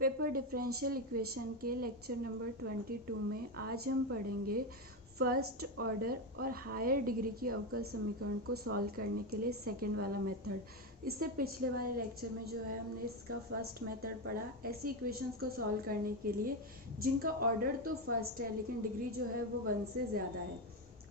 Paper differential equation के lecture number 22 में आज हम पढ़ेंगे फर्स्ट ऑर्डर और हायर डिग्री की अवकल समीकरण को सॉल्व करने के लिए सेकंड वाला मेथड। इससे पिछले वाले लेक्चर में जो है हमने इसका फर्स्ट मेथड पढ़ा ऐसी इक्वेशंस को सॉल्व करने के लिए जिनका ऑर्डर तो फर्स्ट है लेकिन डिग्री जो है वो 1 से ज़्यादा है।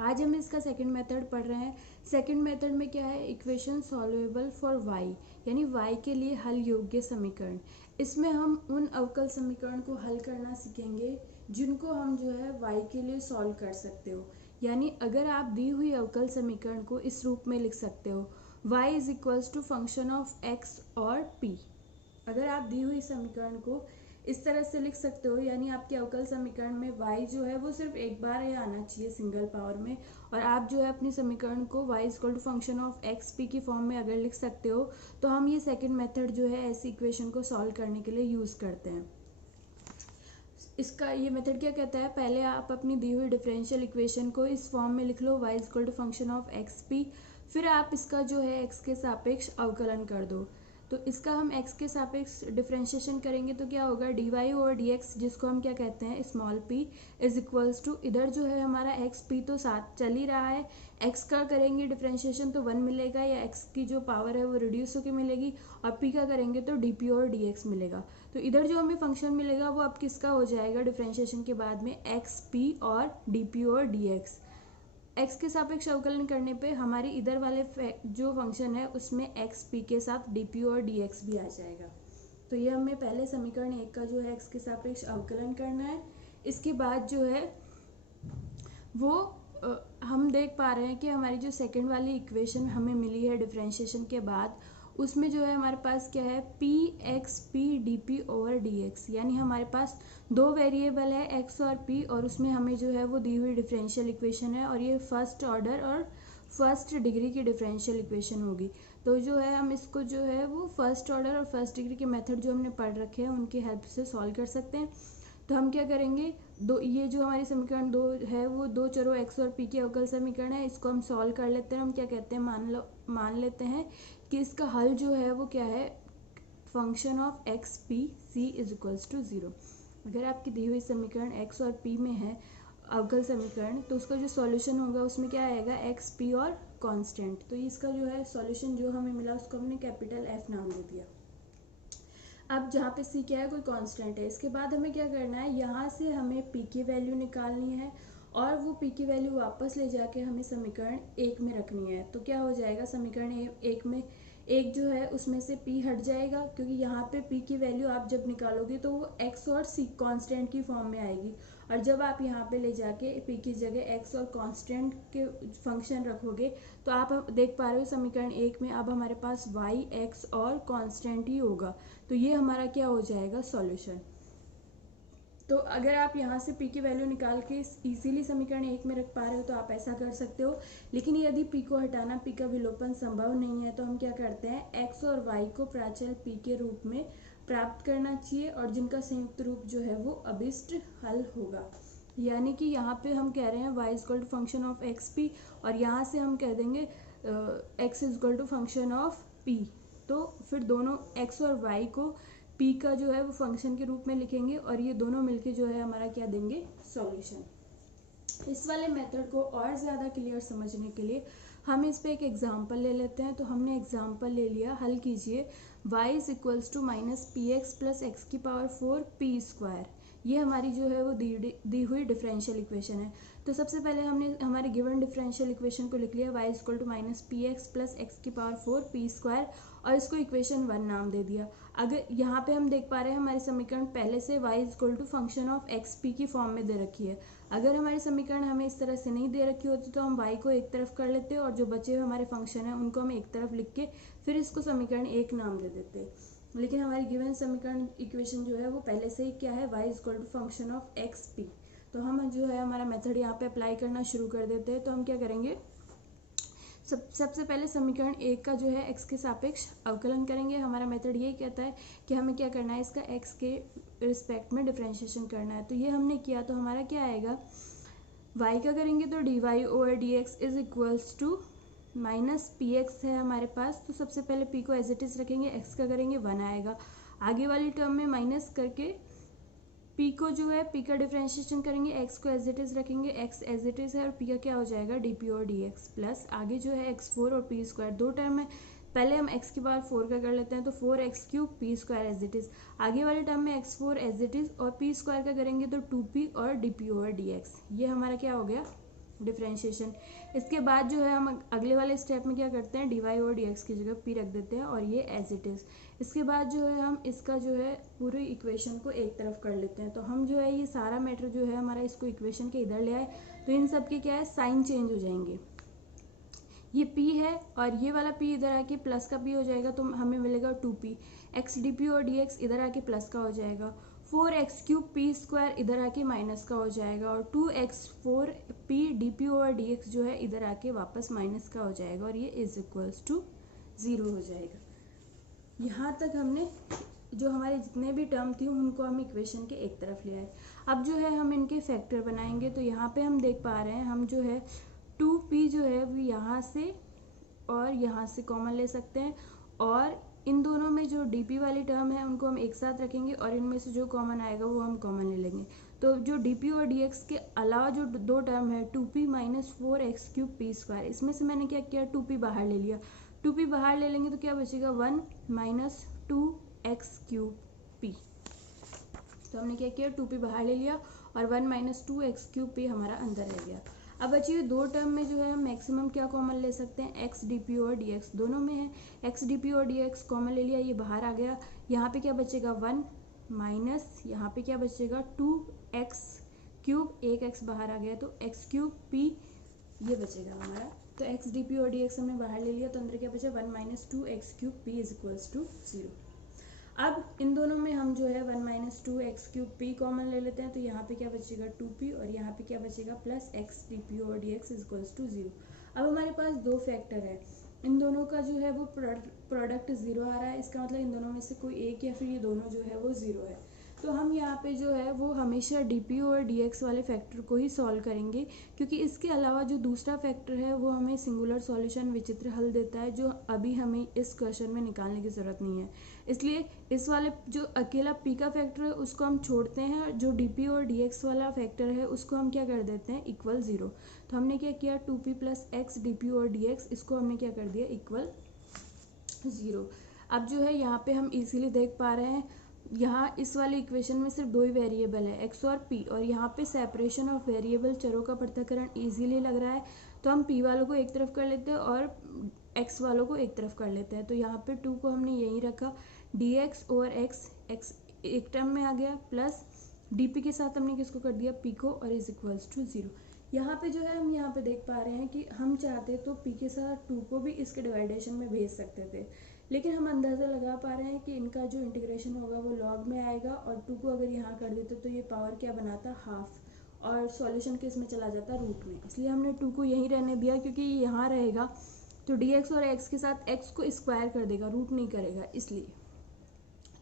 आज हम इसका सेकंड मेथड पढ़ रहे हैं। सेकंड मेथड में क्या है, इक्वेशन सॉल्वेबल फॉर y, यानी y के लिए हल योग्य समीकरण। इसमें हम उन अवकल समीकरण को हल करना सीखेंगे जिनको हम जो है y के लिए सॉल्व कर सकते हो। यानी अगर आप दी हुई अवकल समीकरण को इस रूप में लिख सकते हो, y is equals to function of x और p। अगर आप दी हुई समीकरण को इस तरह से लिख सकते हो, यानी आपके अवकल समीकरण में y जो है वो सिर्फ एक बार ही आना चाहिए सिंगल पावर में, और आप जो है अपनी समीकरण को y equal to function of x P की फॉर्म में अगर लिख सकते हो तो हम ये सेकंड मेथड जो है ऐसी इक्वेशन को सॉल्व करने के लिए यूज़ करते हैं। इसका ये मेथड क्या कहता है, पहले आप अपनी दी हुई डिफरेंशियल इक्वेशन को इस फॉर्म में लिख लो, y equal to function of x P. फिर आप इसका जो है x के सापेक्ष अवकलन कर दो। तो इसका हम x के सापेक्ष डिफरेंशिएशन करेंगे तो क्या होगा, dy ओवर dx, जिसको हम क्या कहते हैं small p, is equals to, इधर जो है हमारा x p तो साथ चल ही रहा है, x का करेंगे डिफरेंशिएशन तो 1 मिलेगा, या x की जो पावर है वो रिड्यूस होकर मिलेगी, और p का करेंगे तो dp और dx मिलेगा। तो इधर जो हमें फंक्शन मिलेगा वो अब किसका हो जाएगा डिफरेंशिएशन के बाद में, एक्स पी और dp और dx। x के सापेक्ष अवकलन करने पे हमारी इधर वाले जो फंक्शन है उसमें एक्स पी के साथ dp और dx भी आ जाएगा। तो ये हमें पहले समीकरण 1 का जो है x के सापेक्ष अवकलन करना है। इसके बाद जो है वो हम देख पा रहे हैं कि हमारी जो सेकंड वाली इक्वेशन हमें मिली है डिफरेंशिएशन के बाद, उसमें जो है हमारे पास क्या है, P x P D p over d x, यानी हमारे पास दो वेरिएबल है x और p, और उसमें हमें जो है वो दी हुई डिफरेंशियल इक्वेशन है, और ये फर्स्ट ऑर्डर और फर्स्ट डिग्री की डिफरेंशियल इक्वेशन होगी। तो जो है हम इसको जो है वो फर्स्ट ऑर्डर और फर्स्ट डिग्री के मेथड जो हमने पढ़ रखे हैं उनकी हेल्प से सॉल्व कर सकते हैं। तो हम क्या करेंगे, दो ये जो हमारी समीकरण दो है वो दो चरों x और p के अवकल समीकरण है, इसको हम सॉल्व कर लेते हैं। हम क्या कहते हैं, मान लेते हैं कि इसका हल जो है वो क्या है, function of x P C is equals to 0। अगर आपकी दी हुई समीकरण x और p में है अवकल समीकरण, तो उसका जो सॉल्यूशन होगा उसमें क्या आएगा, एक्स पी और कांस्टेंट। तो इसका जो है सॉल्यूशन जो हमें मिला उसको हमने कैपिटल F नाम दे दिया। अब जहाँ पे c क्या है, कोई कांस्टेंट है। इसके बाद हमें क्या करना है, यहाँ से हमें p की वैल्यू निकालनी है और वो p की वैल्यू वापस ले जाके हमें समीकरण 1 में रखनी है। तो क्या हो जाएगा, समीकरण 1 में एक जो है उसमें से p हट जाएगा, क्योंकि यहाँ पे p की वैल्यू आप जब निकालोगे तो वो x और c कांस्टेंट की फॉर्म में आएगी, और जब आप यहाँ पे ले जाके p की जगह x और कांस्टेंट के फंक्शन रखोगे तो आप देख पा रहे हो समीकरण 1 में अब हमारे पास y x और कांस्टेंट ही होगा। तो ये हमारा क्या हो जाएगा, सॉल्यूशन। तो अगर आप यहाँ से p की वैल्यू निकाल के इजीली समीकरण 1 में रख पा रहे हो तो आप ऐसा कर सकते हो, लेकिन यदि p को हटाना, p का विलोपन संभव नहीं है, तो हम क्या करते हैं, x और y को प्राचल p के रूप में प्राप्त करना चाहिए, और जिनका संयुक्त रूप जो है वो अभिष्ट हल होगा। यानी कि यहाँ पे हम कह रहे हैं y equal to function of x P, और यहाँ से हम कह देंगे x equal to function of p। तो फिर दोनों x और y को p का जो है वो फंक्शन के रूप में लिखेंगे, और ये दोनों मिलके जो है हमारा क्या देंगे, सॉल्यूशन। इस वाले मेथड को और ज़्यादा क्लियर समझने के लिए हम इस पे एक एग्जांपल ले लेते हैं। तो हमने एग्जांपल ले लिया, हल कीजिए, y is equals to minus P x plus x की पावर 4 पी स्क्वायर। ये हमारी जो है वो दी हुई डिफरेंशियल इक्वेशन है। तो सबसे पहले हमने हमारे गिवन डिफरेंशियल इक्वेशन को लिख लिया, y equal to minus P x plus x की पावर 4 पी स्क्वायर, और इसको इक्वेशन 1 नाम दे दिया। अगर यहाँ पे हम देख पा रहे हैं हमारी समीकरण पहले से y equal to function of x P की फॉर्म में दे रखी है। अगर हमारी समीकरण हमें इस तरह से नहीं दे रखी होती तो हम y को एक तरफ कर लेते और जो बचे हुए हमारे फंक्शन है उनको हम एक तरफ लिख के फिर इसको समीकरण 1 नाम दे देते। लेकिन हमारी गिवन समीकरण इक्वेशन जो है वो पहले से ही क्या है, y equal to function of x p. तो हम जो है हमारा मेथड यहाँ पे अप्लाई करना शुरू कर देते हैं। तो हम क्या करेंगे, सबसे पहले समीकरण 1 का जो है x के सापेक्ष अवकलन करेंगे। हमारा मेथड यही कहता है कि हमें क्या करना है, इसका x के रिस्पेक्ट में डिफरेंशिएशन करना है। तो ये हमने किया, तो हमारा क्या आएगा, y का करेंगे तो dy over dx is equals to minus P x है हमारे पास। तो सबसे पहले p को एज इट इज रखेंगे, x का करेंगे 1 आएगा। आगे वाली टर्म में माइनस करके पी को जो है पी का डिफ्रेंशिएशन करेंगे, एक्स को एज इट इज रखेंगे, एक्स एज इट इज है और पी का क्या हो जाएगा डी पी और डी एक्स, प्लस आगे जो है एक्स फोर और पी स्क्वायर, दो टर्म है, पहले हम एक्स की बार फोर का कर लेते हैं तो four x cube p square as it is, आगे वाले टर्म में x four as it is और पी स्क्वायर का करेंगे तो टू पी और d p over d x, ये हमारा क्या हो गया डिफ्रेंशिएशन। इसके बाद जो है हम अगले वाले स्टेप में क्या करते हैं, डी वाई और डी एक्स की जगह पी रख देते हैं और ये एज इट इज। इसके बाद जो है हम इसका जो है पूरी इक्वेशन को एक तरफ कर लेते हैं, तो हम जो है ये सारा मैटर जो है हमारा इसको इक्वेशन के इधर ले आए तो इन सब के क्या है साइन चेंज हो जाएंगे, ये p है और ये वाला p इधर आके प्लस का p हो जाएगा तो हमें मिलेगा 2p, x डी और dx इधर आके प्लस का हो जाएगा, 4x क्यूब p स्क्वायर इधर आके माइनस का हो जाएगा और 2x 4p dp over dx जो है इधर आके वापस माइनस का हो जाएगा और ये इज इक्वल्स टू 0 हो जाएगा। यहाँ तक हमने जो हमारे जितने भी टर्म थी उनको हम इक्वेशन के एक तरफ ले आए। अब जो है हम इनके फैक्टर बनाएंगे, तो यहाँ पे हम देख पा रहे हैं हम जो है 2p जो है वो यहाँ से और यहाँ से कॉमन ले सकते हैं और इन दोनों में जो dp वाली टर्म है उनको हम एक साथ रखेंगे और इनमें से जो कॉमन आएगा वो हम कॉमन ले लेंगे। तो जो dp और dx के अलावा जो दो टर्म है 2p minus 4x cube p square, इसमें से मैंने क्या किया 2p बाहर ले लिया, 2p बाहर ले लेंगे तो क्या बचेगा 1 माइनस 2x क्यूब p, तो हमने क्या किया 2p बाहर ले लिया और 1 माइनस 2x क्यूब p हमारा अंदर रह गया। अब बची हुई दो टर्म में जो है हम मैक्सिमम क्या कॉमन ले सकते हैं, x डी पी और डी एक्स, दोनों में है x डी पी और डी एक्स कॉमन ले लिया, ये बाहर आ गया, यहाँ पे क्या बचेगा 1 माइनस यहाँ पे क्या बचेगा 2x क्यूब, एक x बाहर आ गया तो x क्यूब p ये बचेगा हमारा, तो x डी पी और डी एक्स हमने बाहर ले लिया तो अंदर क्या बचा 1 minus 2x cube p is equals to 0। अब इन दोनों में हम जो है 1 minus 2x cube p common ले लेते हैं तो यहाँ पे क्या बचेगा 2p और यहाँ पे क्या बचेगा प्लस x डी पी और डी एक्स इक्वल्स टू 0। अब हमारे पास दो फैक्टर है, इन दोनों का जो है वो प्रोडक्ट 0 आ रहा है, इसका मतलब इन दोनों में से कोई एक या फिर ये दोनों जो है वो 0 है, तो हम यहाँ पे जो है वो हमेशा dp और dx वाले फैक्टर को ही सॉल्व करेंगे क्योंकि इसके अलावा जो दूसरा फैक्टर है वो हमें सिंगुलर सॉल्यूशन विचित्र हल देता है जो अभी हमें इस क्वेश्चन में निकालने की ज़रूरत नहीं है, इसलिए इस वाले जो अकेला p का फैक्टर है उसको हम छोड़ते हैं और जो dp और dx वाला फैक्टर है उसको हम क्या कर देते हैं इक्वल 0। तो हमने क्या किया 2p प्लस x dp और dx इसको हमने क्या कर दिया इक्वल 0। अब जो है यहाँ पे हम इजीली देख पा रहे हैं यहाँ इस वाले इक्वेशन में सिर्फ दो ही वेरिएबल है x और p और यहाँ पे सेपरेशन ऑफ वेरिएबल चरों का पृथक्करण इजीली लग रहा है, तो हम p वालों को एक तरफ कर लेते हैं और x वालों को एक तरफ कर लेते हैं, तो यहाँ पे 2 को हमने यही रखा, dx ओवर x एक टर्म में आ गया प्लस dp के साथ हमने किसको कर दिया p को और इज इक्वल्स टू 0। यहाँ पे जो है हम यहाँ पे देख पा रहे हैं कि हम चाहते तो p के साथ 2 को भी इसके डिवाइडेशन में भेज सकते थे, लेकिन हम अंदाज़ा लगा पा रहे हैं कि इनका जो इंटीग्रेशन होगा वो लॉग में आएगा और 2 को अगर यहाँ कर देते तो ये पावर क्या बनाता हाफ और सॉल्यूशन किस में चला जाता रूट में, इसलिए हमने 2 को यहीं रहने दिया क्योंकि ये यहाँ रहेगा तो dx और x के साथ x को स्क्वायर कर देगा रूट नहीं करेगा, इसलिए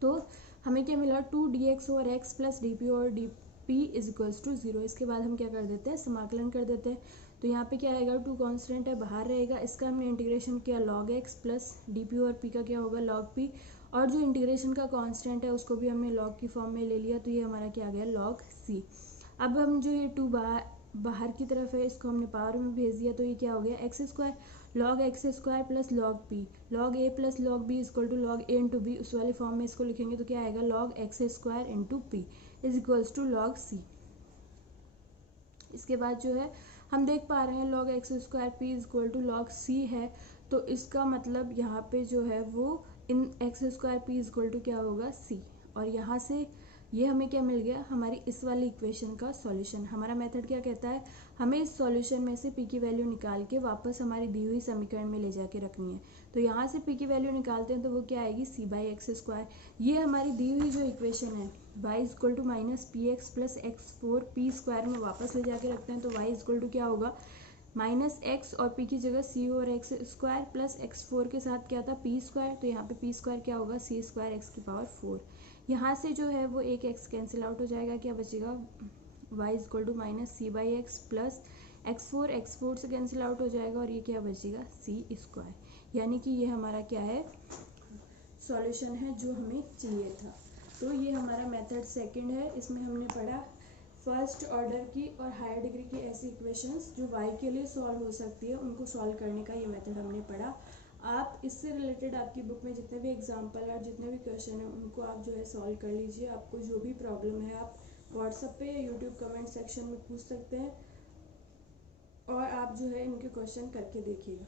तो हमें क्या मिला 2dx over x plus dp और dp इज इक्वल्स टू 0। इसके बाद हम क्या कर देते हैं समाकलन कर देते हैं, तो यहाँ पे क्या आएगा 2 कांस्टेंट है बाहर रहेगा, इसका हमने इंटीग्रेशन किया log x प्लस dp और p का क्या होगा log p और जो इंटीग्रेशन का कांस्टेंट है उसको भी हमने log की फॉर्म में ले लिया तो ये हमारा क्या आ गया log c। अब हम जो ये 2 बाहर की तरफ है इसको हमने पावर में भेज दिया तो ये क्या हो गया x square log x square plus log p log a plus log b equal to log a into b, उस वाले फॉर्म में इसको लिखेंगे तो क्या आएगा log x square into p is equals to log c। इसके बाद जो है हम देख पा रहे हैं log x square p is equal to log c है, तो इसका मतलब यहाँ पे जो है वो इन x square p is equal to क्या होगा c और यहाँ से ये हमें क्या मिल गया हमारी इस वाली इक्वेशन का सॉल्यूशन। हमारा मेथड क्या कहता है हमें इस सॉल्यूशन में से p की वैल्यू निकाल के वापस हमारी दी हुई समीकरण में ले जाके रखनी है, तो यहाँ से p की वैल्यू निकालते हैं तो वो क्या आएगी c बाई एक्स स्क्वायर, ये हमारी दी हुई जो इक्वेशन है y is equal to minus P x plus x four p square में वापस ले जाके रखते हैं तो y इज इक्वल टू क्या होगा माइनस एक्स और p की जगह c और x square plus x four के साथ क्या था p स्क्वायर, तो यहाँ पे p स्क्वायर क्या होगा c स्क्वायर एक्स की पावर 4, यहाँ से जो है वो एक x कैंसिल आउट हो जाएगा, क्या बचेगा y is equal to minus c by x plus x four से कैंसिल आउट हो जाएगा और ये क्या बचेगा c स्क्वायर, यानी कि ये हमारा क्या है सॉल्यूशन है जो हमें चाहिए था। तो ये हमारा मेथड सेकंड है। इसमें हमने पढ़ा फर्स्ट ऑर्डर की और हायर डिग्री की ऐसी इक्वेशंस जो y के लिए सॉल्व हो सकती है, उनको सॉल्व करने का ये मेथड हमने पढ़ा। आप इससे रिलेटेड आपकी बुक में जितने भी एग्जाम्पल और जितने भी क्वेश्चन हैं उनको आप जो है सॉल्व कर लीजिए। आपको जो भी प्रॉब्लम है आप व्हाट्सएप पे या यूट्यूब कमेंट सेक्शन में पूछ सकते हैं और आप जो है इनके क्वेश्चन करके देखिएगा।